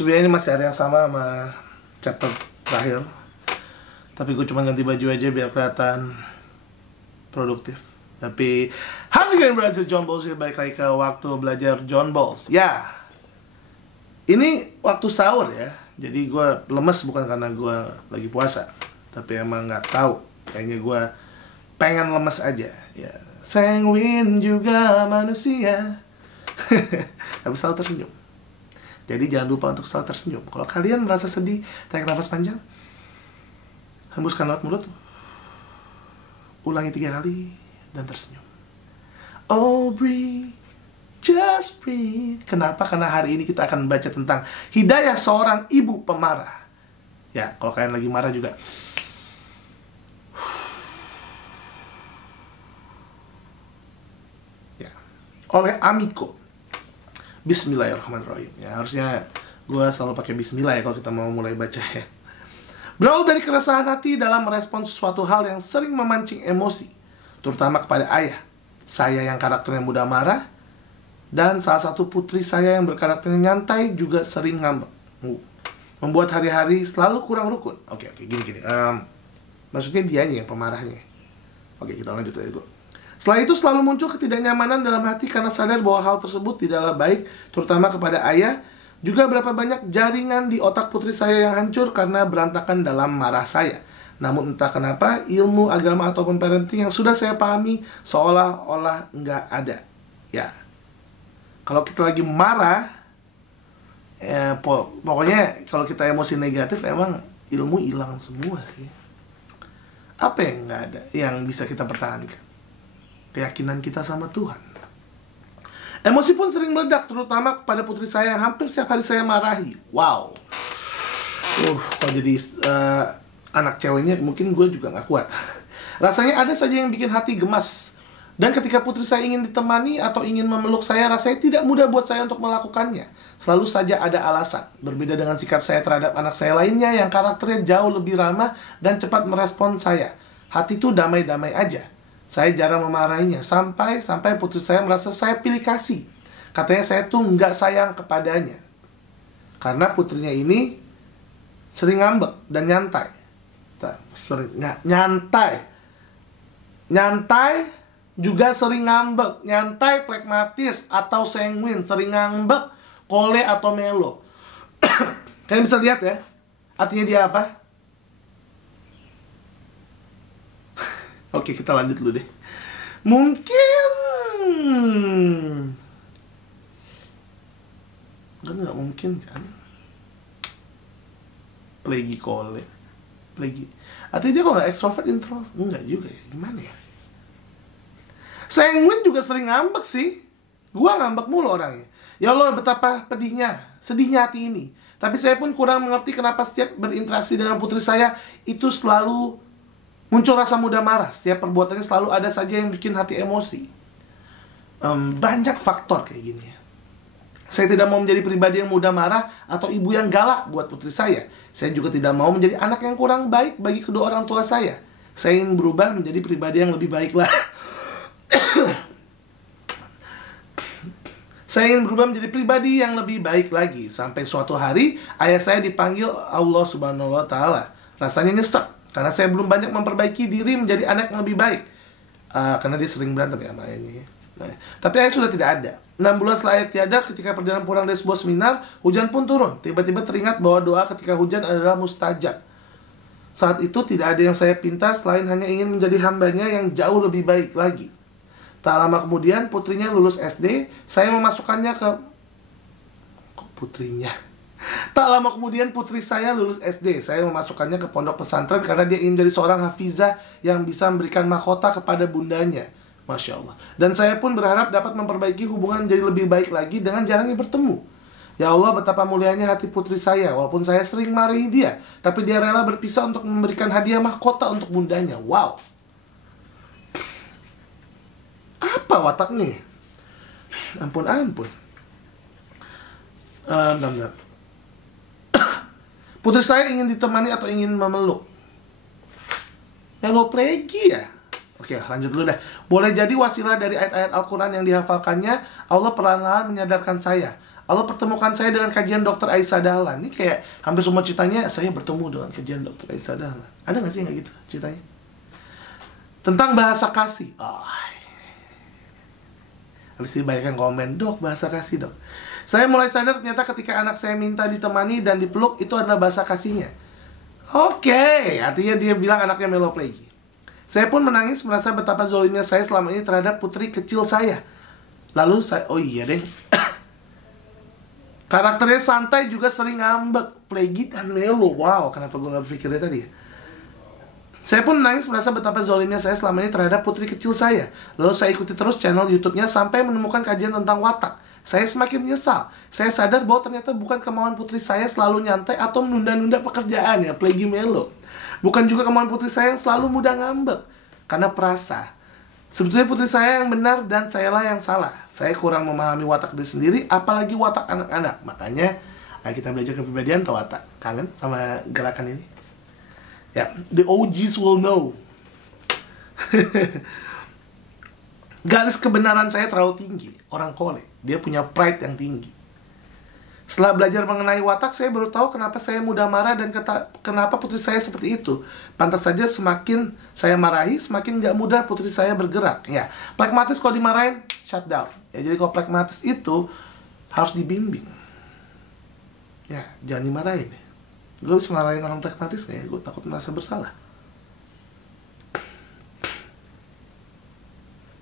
Sebenarnya ini masih hari yang sama chapter terakhir, tapi gue cuma ganti baju aja biar kelihatan produktif. Tapi how's it going, brother? John Balls here, balik lagi ke waktu belajar John Balls. Ya, ini waktu sahur ya. Jadi gue lemes bukan karena gue lagi puasa, tapi emang nggak tahu. Kayaknya gue pengen lemes aja. Ya, sanguin juga manusia. Tapi selalu tersenyum. Jadi jangan lupa untuk selalu tersenyum. Kalau kalian merasa sedih, tarik nafas panjang, hembuskan lewat mulut, ulangi 3 kali, dan tersenyum. Oh, breathe, just breathe. Kenapa? Karena hari ini kita akan baca tentang hidayah seorang ibu pemarah. Ya, kalau kalian lagi marah juga. Ya, oleh Amiko. Bismillahirrahmanirrahim. Ya, harusnya gue selalu pakai bismillah ya kalau kita mau mulai baca ya. Berawal dari keresahan hati dalam merespon sesuatu hal yang sering memancing emosi, terutama kepada ayah saya yang karakternya mudah marah, dan salah satu putri saya yang berkarakternya nyantai juga sering ngambek, membuat hari-hari selalu kurang rukun. Oke, gini. Maksudnya dianya yang pemarahnya. Oke, kita lanjut dari dulu. Setelah itu selalu muncul ketidaknyamanan dalam hati karena sadar bahwa hal tersebut tidaklah baik, terutama kepada ayah. Juga berapa banyak jaringan di otak putri saya yang hancur karena berantakan dalam marah saya. Namun entah kenapa ilmu agama ataupun parenting yang sudah saya pahami seolah-olah nggak ada. Ya, kalau kita lagi marah, pokoknya kalau kita emosi negatif emang ilmu hilang semua sih. Apa yang nggak ada yang bisa kita pertahankan? Keyakinan kita sama Tuhan. Emosi pun sering meledak, terutama kepada putri saya yang hampir setiap hari saya marahi. Wow. Kalau jadi anak ceweknya mungkin gue juga gak kuat. Rasanya ada saja yang bikin hati gemas. Dan ketika putri saya ingin ditemani atau ingin memeluk saya, rasanya tidak mudah buat saya untuk melakukannya. Selalu saja ada alasan. Berbeda dengan sikap saya terhadap anak saya lainnya yang karakternya jauh lebih ramah dan cepat merespon saya. Hati itu damai-damai aja. Saya jarang memarahinya, sampai putri saya merasa saya pilih kasih. Katanya saya tuh nggak sayang kepadanya. Karena putrinya ini sering ngambek dan nyantai. Nyantai juga sering ngambek. Nyantai, plekmatis, atau sanguin, sering ngambek, kole atau melo. Kalian bisa lihat ya, artinya dia apa? Oke, kita lanjut dulu deh. Mungkin nggak mungkin kan? Plagi kole. Artinya dia kok nggak ekstrovert, introvert? Enggak juga ya, gimana ya? Sanguin juga sering ngambek sih. Gua ngambek mulu orangnya. Ya Allah, betapa sedihnya hati ini. Tapi saya pun kurang mengerti kenapa setiap berinteraksi dengan putri saya itu selalu muncul rasa mudah marah. Setiap perbuatannya selalu ada saja yang bikin hati emosi. Banyak faktor kayak gini ya. Saya tidak mau menjadi pribadi yang mudah marah atau ibu yang galak buat putri saya. Saya juga tidak mau menjadi anak yang kurang baik bagi kedua orang tua saya. Saya ingin berubah menjadi pribadi yang lebih baik lah. Saya ingin berubah menjadi pribadi yang lebih baik lagi. Sampai suatu hari ayah saya dipanggil Allah Subhanahu wa Ta'ala. Rasanya nyesek karena saya belum banyak memperbaiki diri menjadi anak yang lebih baik. Karena dia sering berantem ya sama ayahnya. Tapi ayah sudah tidak ada. 6 bulan setelah ayah tiada, ketika perjalanan pulang dari sebuah seminar, hujan pun turun. Tiba-tiba teringat bahwa doa ketika hujan adalah mustajab. Saat itu tidak ada yang saya pinta selain hanya ingin menjadi hambanya yang jauh lebih baik lagi. Tak lama kemudian putrinya lulus SD. Saya memasukkannya ke putrinya. Tak lama kemudian putri saya lulus SD. Saya memasukkannya ke pondok pesantren karena dia ingin jadi seorang hafizah yang bisa memberikan mahkota kepada bundanya. Masya Allah. Dan saya pun berharap dapat memperbaiki hubungan jadi lebih baik lagi dengan jarangnya bertemu. Ya Allah, betapa mulianya hati putri saya. Walaupun saya sering marahi dia, tapi dia rela berpisah untuk memberikan hadiah mahkota untuk bundanya. Wow. Apa watak nih? Ampun. Bentar. Putri saya ingin ditemani atau ingin memeluk. Melo plegi ya? Oke, lanjut dulu deh. Boleh jadi wasilah dari ayat-ayat Al-Quran yang dihafalkannya. Allah perlahan-lahan menyadarkan saya. Allah pertemukan saya dengan kajian Dr. Aisyah Dahlan. Ini kayak hampir semua ceritanya saya bertemu dengan kajian Dr. Aisyah Dahlan. Ada nggak sih nggak gitu ceritanya? Tentang bahasa kasih. Habis itu banyak yang komen, "Dok, bahasa kasih, Dok." Saya mulai sadar ternyata ketika anak saya minta ditemani dan dipeluk, itu adalah bahasa kasihnya. Oke, artinya dia bilang anaknya meloplegi. Saya pun menangis merasa betapa zolimnya saya selama ini terhadap putri kecil saya. Lalu saya, oh iya deh. Karakternya santai juga sering ngambek, plegi dan melo. Wow, kenapa gue gak berpikirnya tadi ya? Saya pun menangis merasa betapa zolimnya saya selama ini terhadap putri kecil saya. Lalu saya ikuti terus channel YouTube-nya sampai menemukan kajian tentang watak. Saya semakin menyesal. Saya sadar bahwa ternyata bukan kemauan putri saya selalu nyantai atau menunda-nunda pekerjaan ya, plegi melo. Bukan juga kemauan putri saya yang selalu mudah ngambek. Karena perasa sebetulnya putri saya yang benar dan sayalah yang salah. Saya kurang memahami watak diri sendiri, apalagi watak anak-anak. Makanya ayo kita belajar kepribadian atau watak. Kangen sama gerakan ini? Ya, the OGs will know. Garis kebenaran saya terlalu tinggi. Orang Kole, dia punya pride yang tinggi. Setelah belajar mengenai watak, saya baru tahu kenapa saya mudah marah dan kenapa putri saya seperti itu. Pantas saja semakin saya marahi, semakin gak mudah putri saya bergerak. Ya, pragmatis kalau dimarahin, shut down. Ya, jadi kalau pragmatis itu harus dibimbing. Ya, jangan dimarahin. Gue bisa marahin orang pragmatis gak ya? Gue takut merasa bersalah.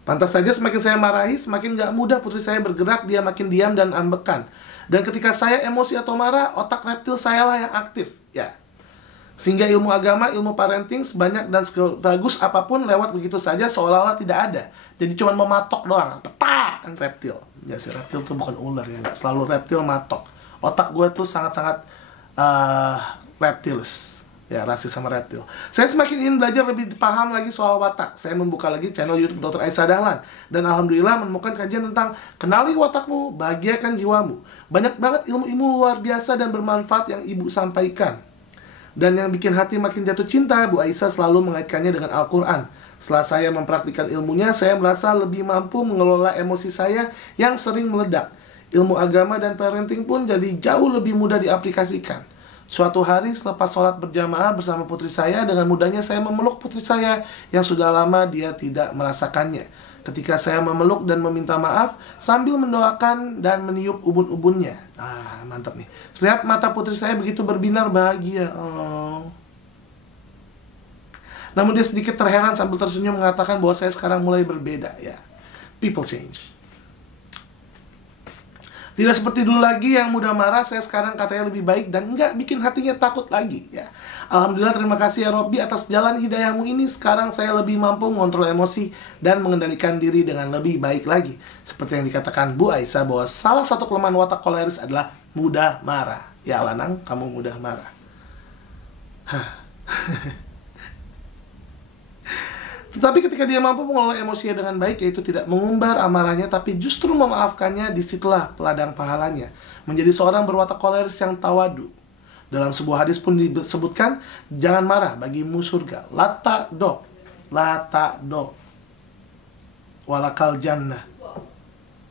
Pantas saja semakin saya marahi, semakin gak mudah putri saya bergerak, dia makin diam dan ambekan. Dan ketika saya emosi atau marah, otak reptil saya lah yang aktif. Ya. Sehingga ilmu agama, ilmu parenting sebanyak dan sebagus apapun lewat begitu saja seolah-olah tidak ada. Jadi cuma mematok doang. Petak! Kan reptil. Ya, si reptil tuh bukan ular ya. Nggak selalu reptil matok. Otak gue tuh sangat-sangat reptilis. Ya, rasis sama reptil. Saya semakin ingin belajar lebih paham lagi soal watak. Saya membuka lagi channel YouTube Dr. Aisyah Dahlan. Dan alhamdulillah menemukan kajian tentang kenali watakmu, bahagiakan jiwamu. Banyak banget ilmu-ilmu luar biasa dan bermanfaat yang ibu sampaikan. Dan yang bikin hati makin jatuh cinta, Bu Aisyah selalu mengaitkannya dengan Al-Quran. Setelah saya mempraktikkan ilmunya, saya merasa lebih mampu mengelola emosi saya yang sering meledak. Ilmu agama dan parenting pun jadi jauh lebih mudah diaplikasikan. Suatu hari selepas sholat berjamaah bersama putri saya, dengan mudahnya saya memeluk putri saya yang sudah lama dia tidak merasakannya. Ketika saya memeluk dan meminta maaf sambil mendoakan dan meniup ubun-ubunnya. Mantap nih. Lihat mata putri saya begitu berbinar bahagia. Namun dia sedikit terheran sambil tersenyum mengatakan bahwa saya sekarang mulai berbeda. Ya, people change. Tidak seperti dulu lagi yang mudah marah, saya sekarang katanya lebih baik dan enggak bikin hatinya takut lagi. Ya, alhamdulillah, terima kasih ya Robby atas jalan hidayahmu ini. Sekarang saya lebih mampu mengontrol emosi dan mengendalikan diri dengan lebih baik lagi. Seperti yang dikatakan Bu Aisyah bahwa salah satu kelemahan watak koleris adalah mudah marah. Ya Lanang, kamu mudah marah. Tetapi ketika dia mampu mengelola emosinya dengan baik, yaitu tidak mengumbar amarahnya, tapi justru memaafkannya, disitulah peladang pahalanya. Menjadi seorang berwatak koleris yang tawadu. Dalam sebuah hadis pun disebutkan, jangan marah, bagimu surga. Lata do walakal jannah.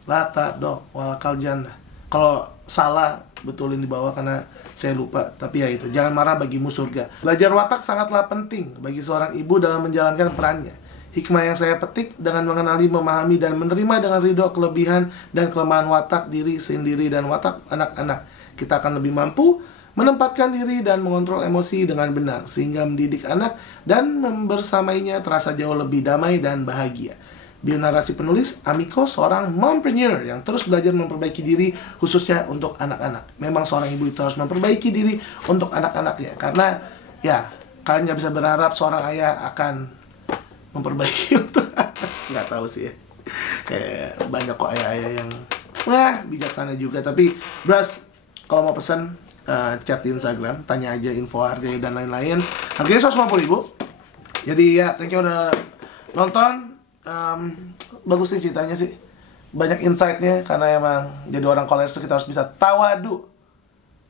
Lata do walakal jannah. Kalau salah, betulin di bawah karena saya lupa. Tapi ya itu, jangan marah, bagimu surga. Belajar watak sangatlah penting bagi seorang ibu dalam menjalankan perannya. Hikmah yang saya petik dengan mengenali, memahami, dan menerima dengan ridho kelebihan dan kelemahan watak diri sendiri dan watak anak-anak. Kita akan lebih mampu menempatkan diri dan mengontrol emosi dengan benar, sehingga mendidik anak dan membersamainya terasa jauh lebih damai dan bahagia. Di narasi penulis, Amiko seorang mompreneur yang terus belajar memperbaiki diri khususnya untuk anak-anak. Memang seorang ibu itu harus memperbaiki diri untuk anak-anaknya. Karena ya, kalian nggak bisa berharap seorang ayah akan memperbaiki untuk anak. Nggak tahu sih ya. Kayak banyak kok ayah-ayah yang bijaksana juga. Tapi Bras, kalau mau pesan chat di Instagram, tanya aja info harganya dan lain-lain. Harganya 150.000. Jadi ya, thank you udah nonton. Bagus sih ceritanya sih, banyak insight-nya. Karena emang jadi orang koleris itu kita harus bisa tawadu.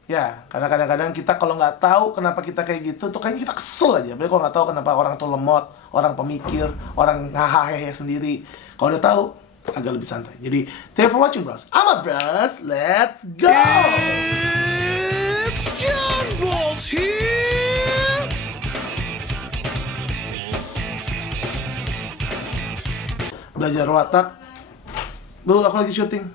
Ya, karena kadang-kadang kita kalau nggak tahu kenapa kita kayak gitu tuh kayaknya kita kesel aja. Tapi kalau nggak tahu kenapa orang tuh lemot, orang pemikir, orang ngahahehe sendiri. Kalau udah tahu, agak lebih santai. Jadi, thank you for watching, bros. Amat, bros. Let's go! It's John Balls here! Belajar watak. Bro, aku lagi syuting.